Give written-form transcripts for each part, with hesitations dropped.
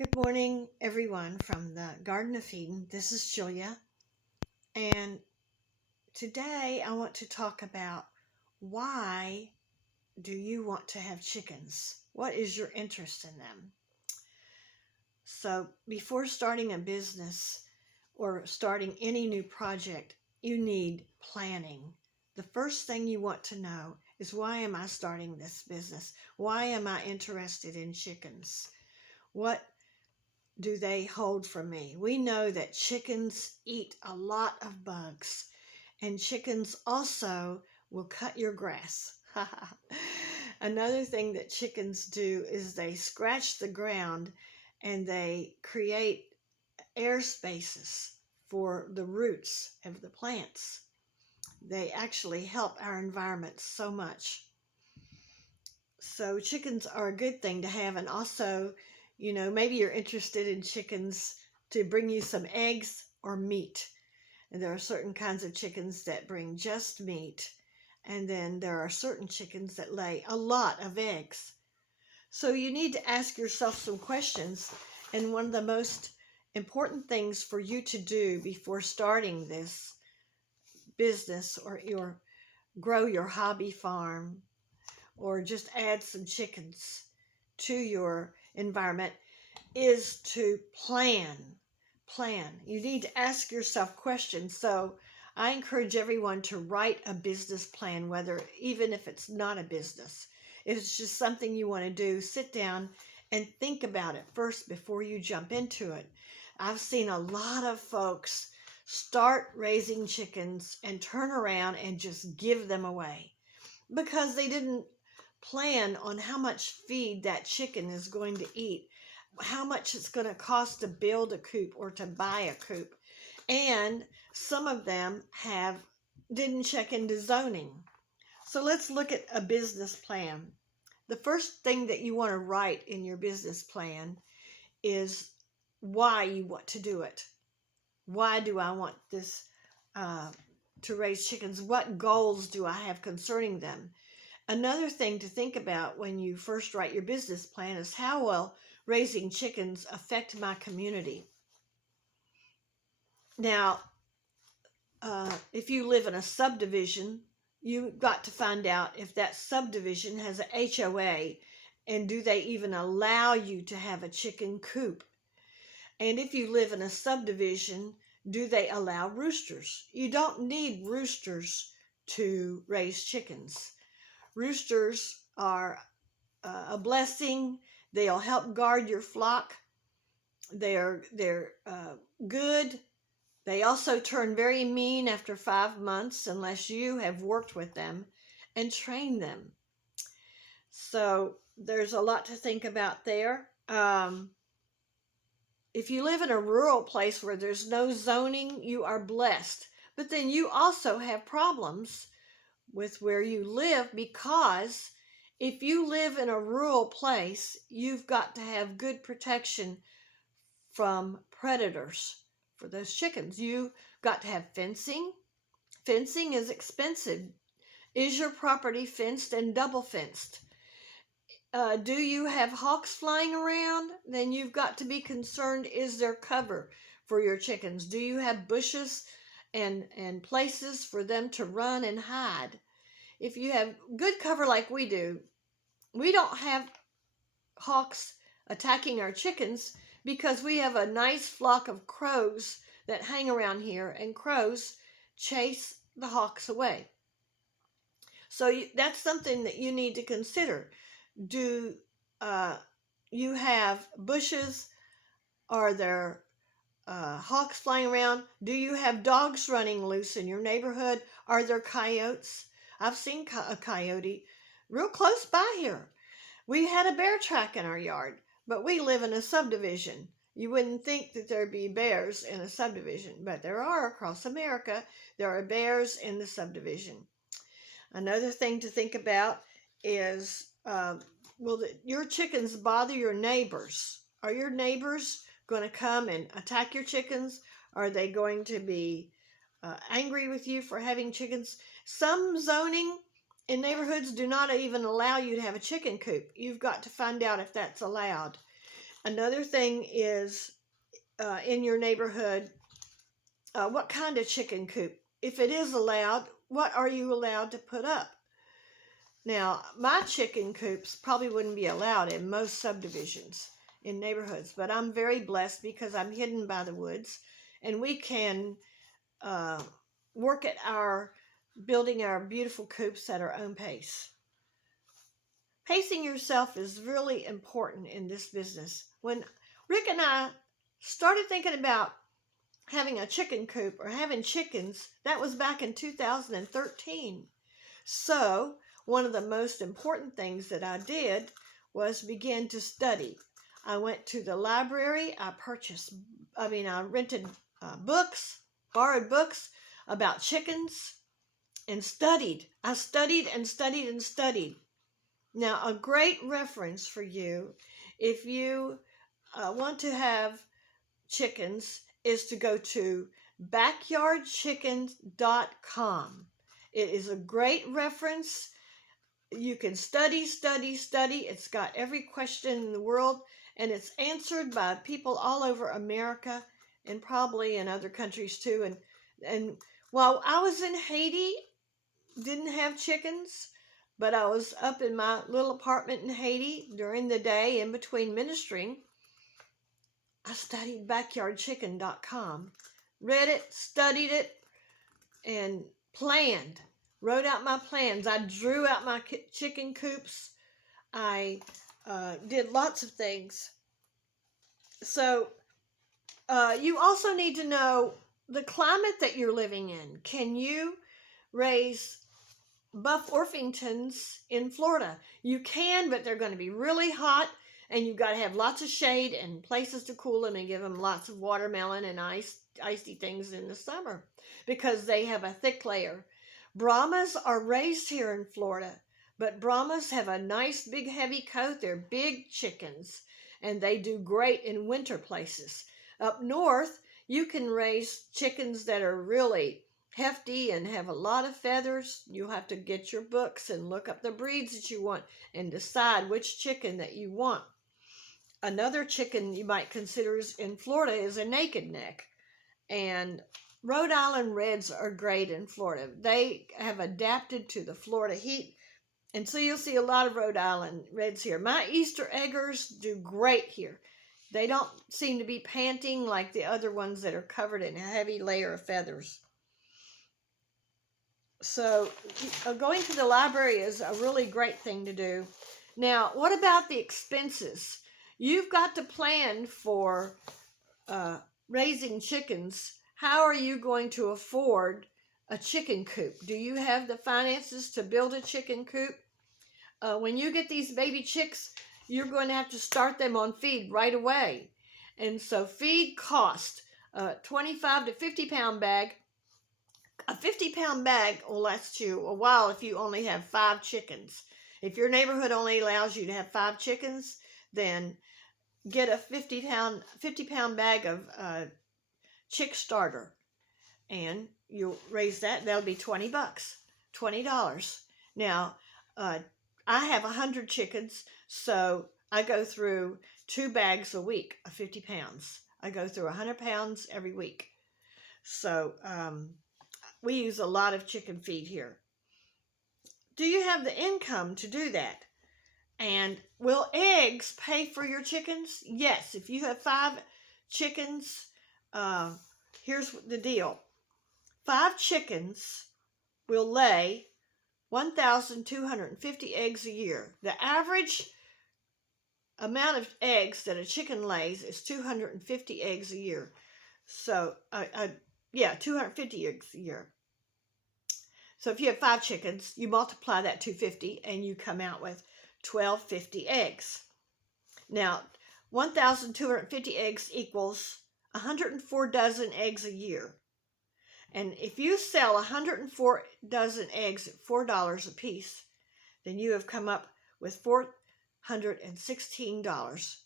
Good morning, everyone, from the Gardenofeeding. This is Julia, and today I want to talk about why do you want to have chickens? What is your interest in them? So, before starting a business or starting any new project, you need planning. The first thing you want to know is, why am I starting this business? Why am I interested in chickens? What do they hold for me? We know that chickens eat a lot of bugs, and chickens also will cut your grass. Another thing that chickens do is they scratch the ground and they create air spaces for the roots of the plants. They actually help our environment so much. So chickens are a good thing to have, and also, maybe you're interested in chickens to bring you some eggs or meat. And there are certain kinds of chickens that bring just meat, and then there are certain chickens that lay a lot of eggs. So you need to ask yourself some questions, and one of the most important things for you to do before starting this business or grow your hobby farm or just add some chickens to your environment is to plan. You need to ask yourself questions. So I encourage everyone to write a business plan, even if it's not a business. If it's just something you want to do, sit down and think about it first before you jump into it. I've seen a lot of folks start raising chickens and turn around and just give them away because they didn't plan on how much feed that chicken is going to eat, how much it's going to cost to build a coop or to buy a coop. And some of them didn't check into zoning. So let's look at a business plan. The first thing that you want to write in your business plan is why you want to do it. Why do I want this to raise chickens? What goals do I have concerning them? Another thing to think about when you first write your business plan is, how will raising chickens affect my community? Now, if you live in a subdivision, you've got to find out if that subdivision has a HOA, and do they even allow you to have a chicken coop? And if you live in a subdivision, do they allow roosters? You don't need roosters to raise chickens. Roosters are a blessing. They'll help guard your flock. They're good. They also turn very mean after 5 months unless you have worked with them and trained them. So there's a lot to think about there. If you live in a rural place where there's no zoning, you are blessed. But then you also have problems with where you live, because if you live in a rural place, you've got to have good protection from predators for those chickens. You've got to have fencing. Fencing is expensive. Is your property fenced and double fenced? Do you have hawks flying around? Then you've got to be concerned, is there cover for your chickens? Do you have bushes and places for them to run and hide? If you have good cover like we do, we don't have hawks attacking our chickens because we have a nice flock of crows that hang around here, and crows chase the hawks away. So that's something that you need to consider. Do you have bushes? Are there hawks flying around? Do you have dogs running loose in your neighborhood? Are there coyotes? I've seen a coyote real close by here. We had a bear track in our yard, but we live in a subdivision. You wouldn't think that there'd be bears in a subdivision, but there are across America. There are bears in the subdivision. Another thing to think about is, will your chickens bother your neighbors? Are your neighbors going to come and attack your chickens? Are they going to be angry with you for having chickens? Some zoning in neighborhoods do not even allow you to have a chicken coop. You've got to find out if that's allowed. Another thing is in your neighborhood, what kind of chicken coop? If it is allowed, what are you allowed to put up? Now, my chicken coops probably wouldn't be allowed in most subdivisions in neighborhoods, but I'm very blessed because I'm hidden by the woods, and we can uh, work at our building our beautiful coops at our own pace. Pacing yourself is really important in this business. When Rick and I started thinking about having a chicken coop or having chickens, that was back in 2013. So, one of the most important things that I did was begin to study. I went to the library. I rented books, borrowed books about chickens, and studied. I studied and studied and studied. Now, a great reference for you, if you want to have chickens, is to go to backyardchickens.com. It is a great reference. You can study, study, study. It's got every question in the world, and it's answered by people all over America and probably in other countries too. And while I was in Haiti, didn't have chickens, but I was up in my little apartment in Haiti during the day in between ministering. I studied backyardchicken.com, read it, studied it, and planned, wrote out my plans. I drew out my chicken coops. I did lots of things. So you also need to know the climate that you're living in. Can you raise Buff Orpingtons in Florida? You can, but they're going to be really hot, and you've got to have lots of shade and places to cool them and give them lots of watermelon and icy things in the summer because they have a thick layer. Brahmas are raised here in Florida, but Brahmas have a nice big heavy coat. They're big chickens, and they do great in winter places. Up north, you can raise chickens that are really hefty and have a lot of feathers. You'll have to get your books and look up the breeds that you want and decide which chicken that you want. Another chicken you might consider in Florida is a naked neck. And Rhode Island Reds are great in Florida. They have adapted to the Florida heat. And so you'll see a lot of Rhode Island Reds here. My Easter eggers do great here. They don't seem to be panting like the other ones that are covered in a heavy layer of feathers. So going to the library is a really great thing to do. Now, what about the expenses? You've got to plan for raising chickens. How are you going to afford a chicken coop? Do you have the finances to build a chicken coop? When you get these baby chicks, you're going to have to start them on feed right away. And so feed cost a 25 to 50 pound bag. A 50-pound bag will last you a while if you only have 5 chickens. If your neighborhood only allows you to have 5 chickens, then get a 50-pound bag of chick starter, and you'll raise that. That'll be $20, $20. Now, I have 100 chickens, so I go through 2 bags a week of 50 pounds. I go through 100 pounds every week. So, we use a lot of chicken feed here. Do you have the income to do that? And will eggs pay for your chickens? Yes. If you have 5 chickens, here's the deal. 5 chickens will lay 1,250 eggs a year. The average amount of eggs that a chicken lays is 250 eggs a year. So, 250 eggs a year. So if you have 5 chickens, you multiply that 250 and you come out with 1,250 eggs. Now, 1,250 eggs equals 104 dozen eggs a year. And if you sell 104 dozen eggs at $4 a piece, then you have come up with $416.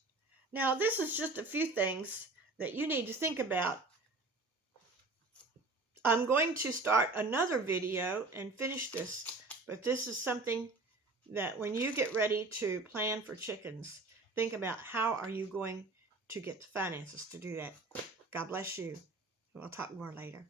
Now, this is just a few things that you need to think about. I'm going to start another video and finish this, but this is something that when you get ready to plan for chickens, think about how are you going to get the finances to do that. God bless you. We'll talk more later.